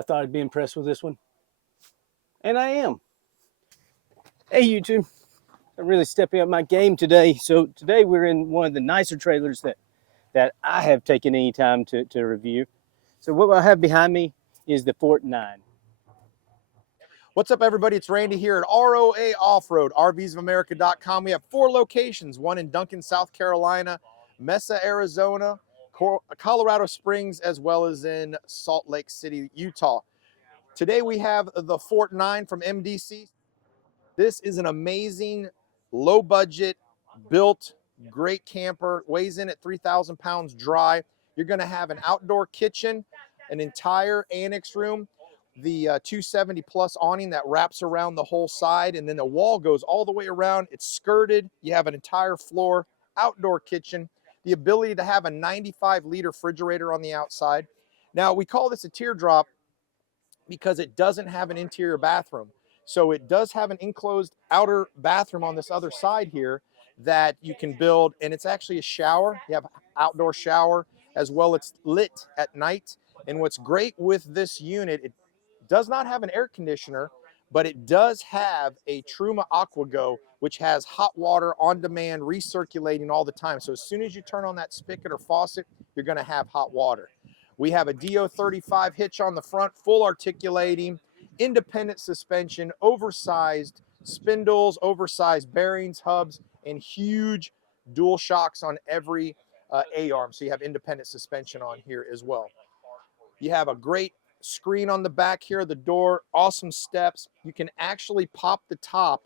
I thought I'd be impressed with this one. And I am. Hey YouTube, I'm really stepping up my game today. So today we're in one of the nicer trailers that I have taken any time to review. So what I have behind me is the Forte9. What's up, everybody? It's Randy here at ROA Offroad, RVsofamerica.com. We have 4 locations, one in Duncan, South Carolina, Mesa, Arizona, Colorado Springs, as well as in Salt Lake City, Utah. Today we have the Forte9 from MDC. This is an amazing, low-budget, built, great camper. Weighs in at 3,000 pounds dry. You're going to have an outdoor kitchen, an entire annex room, the 270 plus awning that wraps around the whole side, and then the wall goes all the way around. It's skirted. You have an entire floor, outdoor kitchen, the ability to have a 95-liter refrigerator on the outside. Now, we call this a teardrop because it doesn't have an interior bathroom. So it does have an enclosed outer bathroom on this other side here that you can build, and it's actually a shower. You have an outdoor shower as well. It's lit at night. And what's great with this unit, it does not have an air conditioner, but it does have a Truma AquaGo, which has hot water on demand, recirculating all the time. So as soon as you turn on that spigot or faucet, you're going to have hot water. We have a DO35 hitch on the front, full articulating, independent suspension, oversized spindles, oversized bearings, hubs, and huge dual shocks on every A-arm. So you have independent suspension on here as well. You have a great screen on the back here, the door, awesome steps. You can actually pop the top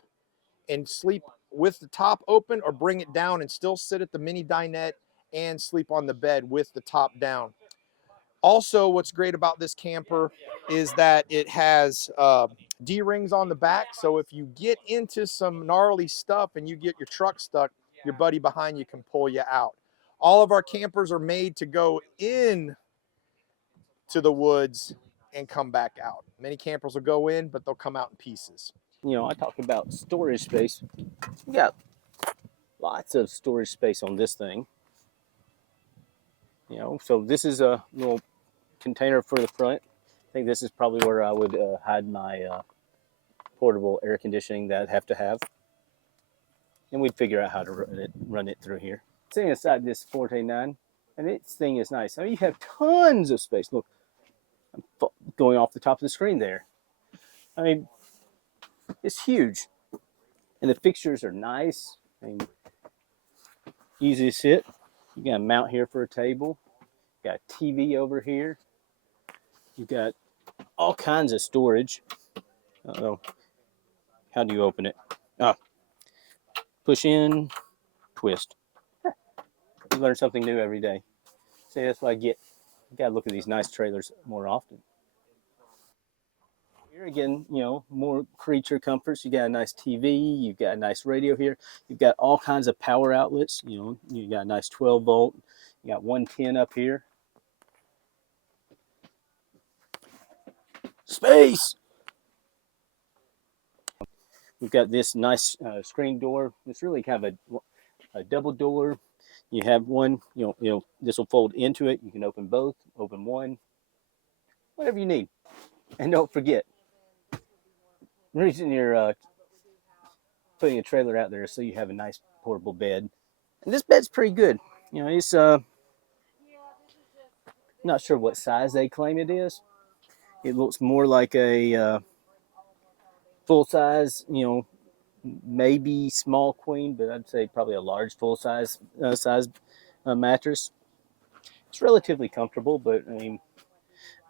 and sleep with the top open, or bring it down and still sit at the mini dinette and sleep on the bed with the top down. Also, what's great about this camper is that it has D-rings on the back. So if you get into some gnarly stuff and you get your truck stuck, your buddy behind you can pull you out. All of our campers are made to go in to the woods and come back out. Many campers will go in, but they'll come out in pieces. You know, I talk about storage space. We got lots of storage space on this thing. You know, so this is a little container for the front. I think this is probably where I would hide my portable air conditioning that I'd have to have. And we'd figure out how to run it through here. Sitting inside this Forte9, and this thing is nice. I mean, you have tons of space. Look, I'm going off the top of the screen there. I mean, it's huge. And the fixtures are nice. I mean, easy to sit. You got a mount here for a table. You got a TV over here. You got all kinds of storage. Uh-oh. How do you open it? Ah, push in, twist. You learn something new every day. See, that's what I get. You gotta look at these nice trailers more often. Here again, you know, more creature comforts. You got a nice TV. You've got a nice radio here. You've got all kinds of power outlets. You know, you got a nice 12 volt. You got 110 up here. Space! We've got this nice screen door. It's really kind of a double door. You have one, you know, this will fold into it. You can open both, open one, whatever you need. And don't forget, the reason you're putting a trailer out there is so you have a nice portable bed. And this bed's pretty good. You know, it's not sure what size they claim it is. It looks more like a full size, you know, maybe small queen, but I'd say probably a large full size mattress. It's relatively comfortable, but I mean,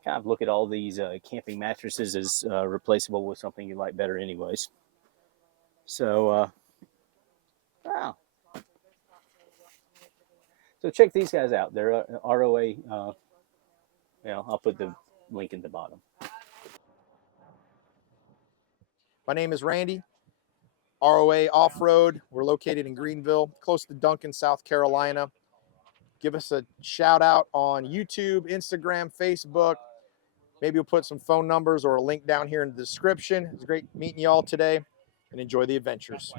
kind of look at all these camping mattresses as replaceable with something you like better anyways. So, wow. So check these guys out. They're ROA, you know, I'll put the link in the bottom. My name is Randy, ROA Offroad. We're located in Greenville, close to Duncan, South Carolina. Give us a shout out on YouTube, Instagram, Facebook. Maybe we'll put some phone numbers or a link down here in the description. It's great meeting you all today, and enjoy the adventures.